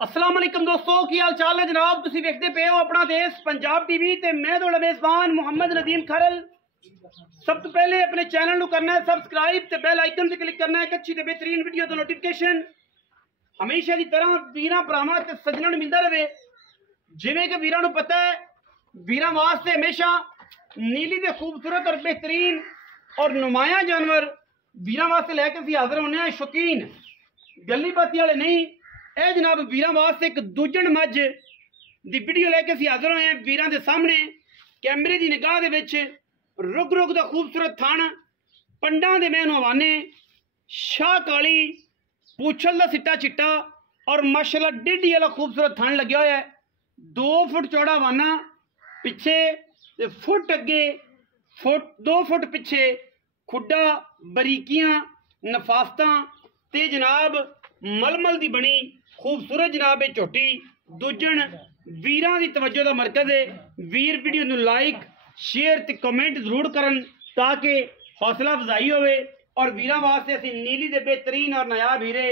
अस्सलाम वालेकुम दोस्तों, की हाल चाल है जनाब। तुसीं देखते पे हो अपना देश पंजाब टीवी ते मैं तुहाडा मेज़बान मुहम्मद नदीम खरल। सब तो पहले अपने चैनल को करना है सबसक्राइब ते बेल आइकन से क्लिक करना है। एक अच्छी ते बेहतरीन वीडियो तो नोटिफिकेशन हमेशा की तरह वीरां भरावां ते सज्जनां नूं मिलदा रहे। जिवें कि वीरां नूं पता है, वीरां वास्ते हमेशा नीली ते खूबसूरत और बेहतरीन और नुमाया जानवर वीरां वास्ते लैके असीं हाज़र होने हैं। शौकीन गली बाती वाले नहीं, ए जनाब वीरां वास्ते एक दूजण मझ दी वीडियो लैके असीं हाज़र होए हैं। वीरां दे सामने कैमरे की निगाह दे विच रुग रुग दा खूबसूरत थण, पंडां दे मैनू हवाने, शाह काली पूछल दा सिट्टा चिट्टा और माशाअल्लाह डेढ़ी वाला खूबसूरत थण लग्या होया है। 2 फुट चौड़ा हवाना पिछे ते फुट अगे, 2 फुट पिछे खुड्डा, बरीकियां, नफासतां ते जनाब मलमल दी बनी खूबसूरत जनाब ये झोटी दूजण वीरां दी तवज्जो दा मरकज है। वीर वीडियो नूं लाइक शेयर ते कमेंट जरूर करन ताकि हौसला अफजाई होवे। और वीरां वास्ते असीं नीली दे बेहतरीन और नायाब हीरे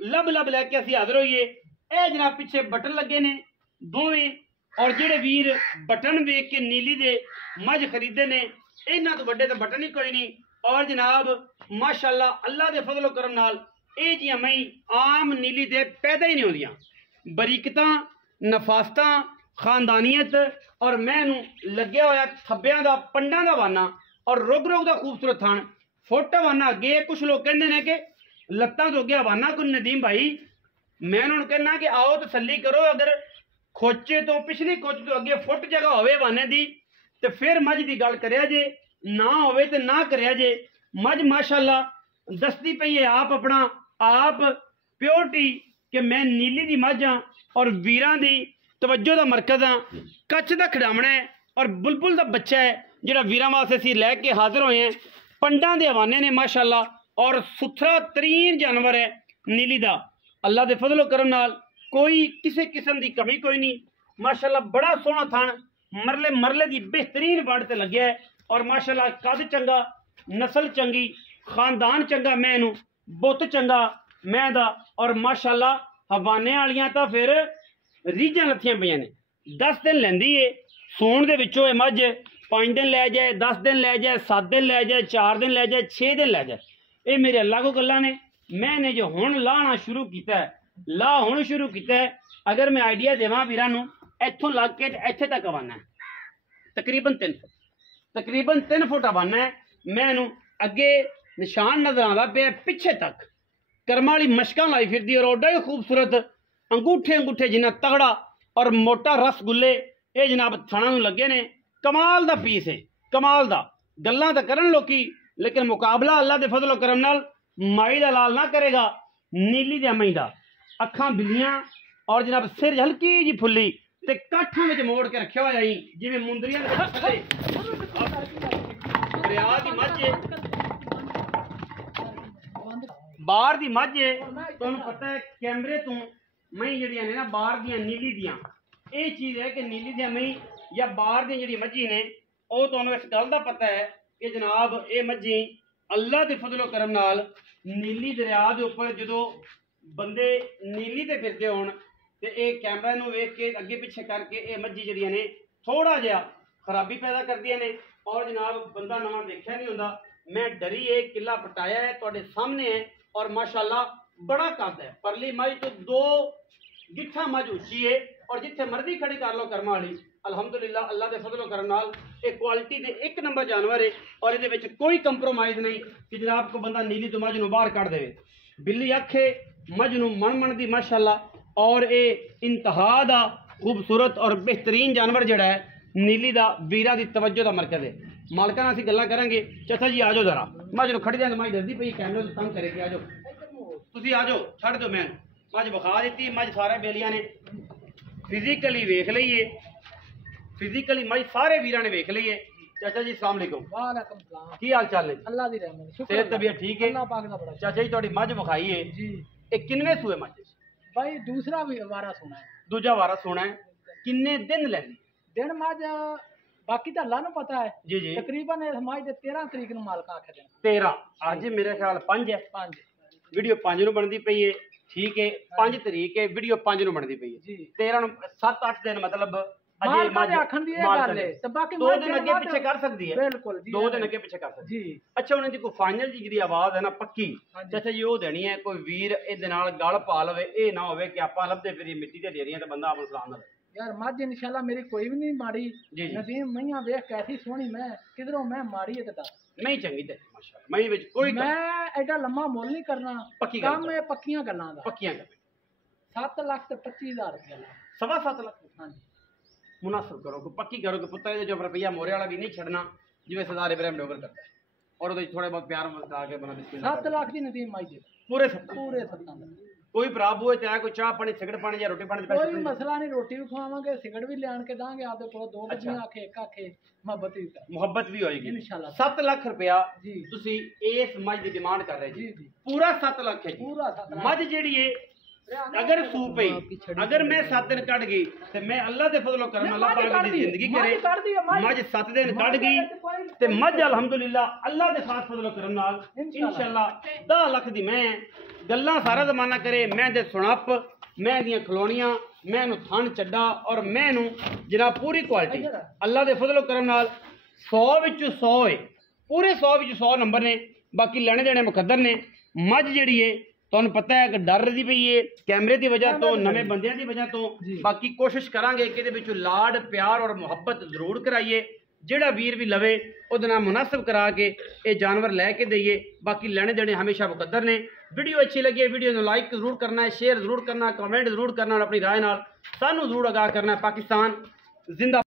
लब लब लैके असीं हाज़र होइए। ए जनाब पिछे बटन लगे ने दोवें, और जिहड़े वीर बटन वेख के नीली दे मझ खरीदे ने इन्हां तों वड्डे तां बटन ही कोई नहीं। और जनाब माशाअल्लाह अल्लाह दे फजलो करम नाल ਇਹ जियां मई आम नीली दे पैदा ही नहीं होंदियां। बरीकतां, नफासतां, खानदानीयत और मैनू लग्या होया थब्बियां दा पंडां दा वाना और रुग रुग दा खूबसूरत थण फुट वाना अगे। कुछ लोग कहते हैं कि लत्तां तो अगे वाना कोई नदीम भाई, मैं उन्होंने कहना कि आओ तसल्ली करो, अगर खोचे तो पिछली खोच तो अगे फुट जगह होवे वाने दी तो फिर मझ की गल करिया जे, ना होवे तो ना करिया जे। मझ माशाअल्लाह दसदी पई है आप अपना आप प्योरिटी कि मैं नीली दी मझ हाँ और वीरां दी तवज्जो दा मरकज हाँ। कच्छ दा खिडावना है और बुलबुल दा बच्चा है जिहड़ा वीरां वास्ते असीं लैके हाज़र होए हैं। पंडां दे हवाने ने माशाअल्लाह और सुथरा तरीन जानवर है नीली दा। अल्लाह दे फजलो करम नाल कोई किसी किस्म की कमी कोई नहीं। माशाअल्लाह बड़ा सोहना थण मरले मरले की बेहतरीन वंड ते लग्या है। और माशाअल्लाह कद चंगा, नस्ल चंगी, खानदान चंगा, मैनू बुत चंगा मैं दा। और माशाअल्लाह हवाने वालियां तां फिर रीझां लथियां पईयां ने। 10 दिन लैंदी है सूण दे विचों ये मझ, 5 दिन लै जाए, 10 दिन लै जाए, 7 दिन लै जाए, 4 दिन लै जाए, 6 दिन लै जाए। ये मेरे अल्लाह को गल्लां ने। मैंने जो हुण लाना शुरू किया है, ला हुण शुरू किया है। अगर मैं आइडिया देवां वीरां नूं, इत्थों लग के इत्थे तक हवाना है तकरीबन 3 फुट, तकरीबन 3 फुट हवाना है। मैनू अगे निशान नजर आंदा पे, पिछे तक कर्मा वाली मशकां लाई फिरदी और ओडा ही खूबसूरत अंगूठे अंगूठे जिन्ना तगड़ा और मोटा रसगुल्ले ये जनाब थणा नूं लगे ने। कमाल दा पीस है, कमाल दा। गल्लां तां करन लोकी, लेकिन मुकाबला अल्लाह दे फजलो करम नाल माई दा लाल ना करेगा नीली दे मई दा। अखां बिल्लियां और जनाब सिर हल्की जी फुल्ली ते काठां विच मोड़ के रखिया होया ही जिवें मुंदरियां दे थल्ले दरिया दी मझ बाहर दी मझ है। तुहानूं पता है कैमरे तो मई जड़ियां ने ना बाहर दियां नीली दियां, ये चीज़ है कि नीली दियां मई या बाहर दी जड़ी मझी ने वो तुहानूं इस गल दा पता है कि जनाब ये मझी अल्लाह दे फजलो करम नाल नीली दरिया दे उपर जदों बंदे नीली ते फिरदे होण ते ये कैमरा नूं वेख के अगे पिछे करके ये मझी जड़ियां ने थोड़ा जिहा खराबी पैदा करदियां ने। और जनाब बंदा नवां देखिया नहीं हुंदा। मैं डरी है किला पटाया है तुहाडे सामने है और माशाअल्लाह बड़ा कद है। परली मझ तो 2 गिट्ठा मझ उच्ची है और जिथे मर्जी खड़ी कर लो कर्मा वाली। अलहमदुलिल्लाह अल्लाह के फजलो करम नाल ये क्वालिटी दे 1 नंबर जानवर है और ये कोई कंप्रोमाइज़ नहीं कि जनाब को बंदा नीली तो मझ नूं बाहर कढ़ देवे। बिल्ली आखे मझ नूं मन दी माशाअल्लाह। और ये इंतहा दा खूबसूरत और बेहतरीन जानवर जिहड़ा है नीली दा वीरां दी तवज्जो दा मरकज है। मालकां नाल असीं गल्लां करांगे। चाचा जी आ जाओ जरा, मझ नूं खड़ी जां मझ डरदी पई कैमरे तो तंग करेगी। आ जाओ तुसीं, आ जाओ छड्ड दो मैनूं। मझ विखा दी मझ सारे बेलियां ने फिजिकली वेख लईए, फिजिकली मझ सारे वीरां ने वेख लईए। चाचा जी अस्सलाम वालेकुम। वालेकुम सलाम। की हाल चाल है? अल्लाह दी रहमत, शुक्र सेहत तबीयत ठीक है? अल्लाह पाक दा बड़ा चाचा जी तुहाडी मझ विखाई है जी। ये किन्ने सूए मझ? भाई दूसरा भी वारा सुना है, दूजा वारा सुना है। किन्ने दिन लैंदी? दिन मज बाकी तो अल्लाह नूं पता है जी जी तकरीबन इस मज दे 13 तरीक नूं मालका आखे दिन 13 अज मेरे ख्याल 5 है। 5 वीडियो 5 नूं बनती पई है। ठीक है 5 तरीक है वीडियो 5 ਨੂੰ ਬਣਦੀ ਪਈ ਹੈ जी 13 ਨੂੰ 7-8 ਦਿਨ ਮਤਲਬ ਮਾਲਕਾਂ ਦੇ ਆਖਣ ਦੀ ਇਹ ਗੱਲ ਹੈ ਤੇ ਬਾਕੀ 2 ਦਿਨ ਅੱਗੇ ਪਿੱਛੇ ਕਰ ਸਕਦੀ ਹੈ ਬਿਲकुल जी 2 ਦਿਨ ਅੱਗੇ ਪਿੱਛੇ ਕਰ ਸਕਦੀ जी ਅੱਛਾ ਉਹਨਾਂ ਦੀ ਕੋਈ ਫਾਈਨਲ ਜੀ ਜਿਹੜੀ ਆਵਾਜ਼ ਹੈ ਨਾ ਪੱਕੀ ਹਾਂਜੀ। ਜਿੱਥੇ ਜੀ ਉਹ ਦੇਣੀ ਹੈ ਕੋਈ ਵੀਰ ਇਹਦੇ ਨਾਲ ਗਲ ਪਾ ਲਵੇ ਇਹ ਨਾ ਹੋਵੇ ਕਿ ਆਪਾਂ ਲੱਭਦੇ ਫਿਰੀ ਮਿੱਟੀ ਦੇ ਢੇਰੀਆਂ ਤੇ ਬੰਦਾ ਆਪਣਾ ਸਲਾਮ ਨਾ ਦੇ यार मज इंशाल्लाह मेरी कोई भी नहीं माड़ी जी, जी। नदीम मैया वेख कैसी सोहनी मैं किधरों मैं माड़ी है ते दस ਨਹੀਂ ਚੰਗੀ ਤੇ ਮਾਸ਼ਾਅੱਲਾ ਮੈਂ ਵਿੱਚ ਕੋਈ मैं एडा लम्मा मोल नहीं करना पक्की गल काम कर। है पक्कियां गल्लां दा ਪੱਕੀਆਂ ਕਰ 7 लाख ते 25,000 रुपया ला। 7.5 ਲੱਖ हाँ जी ਮੁਨਾਸਬ ਕਰੋ ਕਿ ਪੱਕੀ ਕਰੋ ਕਿ ਪੁੱਤਰ ਇਹਦੇ ਜੋ ਰੁਪਈਆ ਮੋਰੇ ਵਾਲਾ ਵੀ ਨਹੀਂ ਛੱਡਣਾ ਜਿਵੇਂ ਸਰਦਾਰ ਇਬਰਾਹਿਮ ਡੋਗਰ ਕਰਦਾ ਔਰ ਉਹਦੇ ਥੋੜੇ ਬਹੁਤ ਪਿਆਰ ਮਸਕਾ ਕੇ ਬਣਾ ਦਿੱਤੀ 7 लाख दी नदीम माई दे ਪੂਰੇ ਸੱਤ पूरे 7 लाख ਕੋਈ ਭਰਾ ਬੂਏ ਤੇ ਆਇਆ ਕੋਈ ਚਾਹ ਪਾਣੀ ਸਿਗਰਟ ਪਾਣੀ ਜਾਂ ਰੋਟੀ ਪਾਣੀ ਦੇ कोई ਪੈਸੇ मसला नहीं रोटी भी खवावांगे सिगरेट भी लियान के दांगे आपदे कोल दो बच्चियां आखे एक आखे मोहब्बत भी कर ਮੁਹੱਬਤ ਵੀ ਹੋਏਗੀ इंशाल्लाह 7 ਲੱਖ ਰੁਪਇਆ जी ਤੁਸੀਂ ਇਸ ਮੱਝ ਦੀ ਡਿਮਾਂਡ ਕਰ ਰਹੇ जी ਜੀ जी ਪੂਰਾ 7 ਲੱਖ ਹੈ ਜੀ पूरा 7 लाख ਮੱਝ ਜਿਹੜੀ ਏ ਅਗਰ ਸੂ ਪਈ ਅਗਰ ਮੈਂ 7 ਦਿਨ ਕੱਢ ਗਈ ਤੇ ਮੈਂ ਅੱਲਾ ਦੇ ਫਜ਼ਲੋ ਕਰਮ ਅੱਲਾ ਪਾਕ ਦੀ ਜ਼ਿੰਦਗੀ ਕਰੇ ਮੱਝ 7 ਦਿਨ ਕੱਢ ਗਈ ਤੇ ਮੱਝ ਅਲਹਮਦੁਲਿਲਾ ਅੱਲਾ ਦੇ ਖਾਸ ਫਜ਼ਲੋ ਕਰਮ ਨਾਲ ਇਨਸ਼ਾਅੱਲਾ 10 ਲੱਖ ਦੀ ਮੈਂ ਗੱਲਾਂ ਸਾਰਾ ਜ਼ਮਾਨਾ ਕਰੇ ਮੈਂ ਦੇ ਸੁਣਾਪ ਮੈਂ ਦੀਆਂ ਖਲੋਣੀਆਂ ਮੈਂ ਇਹਨੂੰ ਥਣ ਚੱਡਾ ਔਰ ਮੈਂ ਇਹਨੂੰ ਜਨਾਬ ਪੂਰੀ ਕੁਆਲਿਟੀ ਅੱਲਾ ਦੇ ਫਜ਼ਲੋ ਕਰਮ ਨਾਲ 100 ਵਿੱਚੋਂ 100 ਹੈ ਪੂਰੇ 100 ਵਿੱਚ 100 ਨੰਬਰ ਨੇ ਬਾਕੀ ਲੈਣੇ ਦੇਣੇ ਮੁਕੱਦਰ ਨੇ ਮੱਝ ਜਿਹੜੀ ਏ ਤੁਹਾਨੂੰ ਪਤਾ ਹੈ ਕਿ ਡਰ ਦੀ ਪਈ ਏ ਕੈਮਰੇ ਦੀ ਵਜ੍ਹਾ ਤੋਂ ਨਵੇਂ ਬੰਦਿਆਂ ਦੀ ਵਜ੍ਹਾ ਤੋਂ ਬਾਕੀ ਕੋਸ਼ਿਸ਼ ਕਰਾਂਗੇ ਕਿ ਇਹਦੇ ਵਿੱਚੋਂ ਲਾਡ ਪਿਆਰ ਔਰ ਮੁਹੱਬਤ ਜ਼ਰੂਰ ਕਰਾਈਏ ਜਿਹੜਾ ਵੀਰ ਵੀ ਲਵੇ ਉਹਦੇ ਨਾਲ ਮੁਨਾਸਬ ਕਰਾ ਕੇ ਇਹ ਜਾਨਵਰ ਲੈ ਕੇ ਦਈਏ ਬਾਕੀ ਲੈਣੇ ਦੇਣੇ ਹਮੇਸ਼ਾ ਮੁਕੱਦਰ ਨੇ ਵੀਡੀਓ ਅੱਛੀ ਲੱਗੀ ਵੀਡੀਓ ਨੂੰ ਲਾਈਕ ਜ਼ਰੂਰ ਕਰਨਾ ਹੈ ਸ਼ੇਅਰ ਜ਼ਰੂਰ ਕਰਨਾ ਕਮੈਂਟ ਜ਼ਰੂਰ ਕਰਨਾ ਔਰ ਆਪਣੀ ਰਾਏ ਨਾਲ ਸਾਨੂੰ ਜ਼ਰੂਰ ਆਗਾਹ ਕਰਨਾ ਹੈ ਪਾਕਿਸਤਾਨ ਜ਼ਿੰਦਾ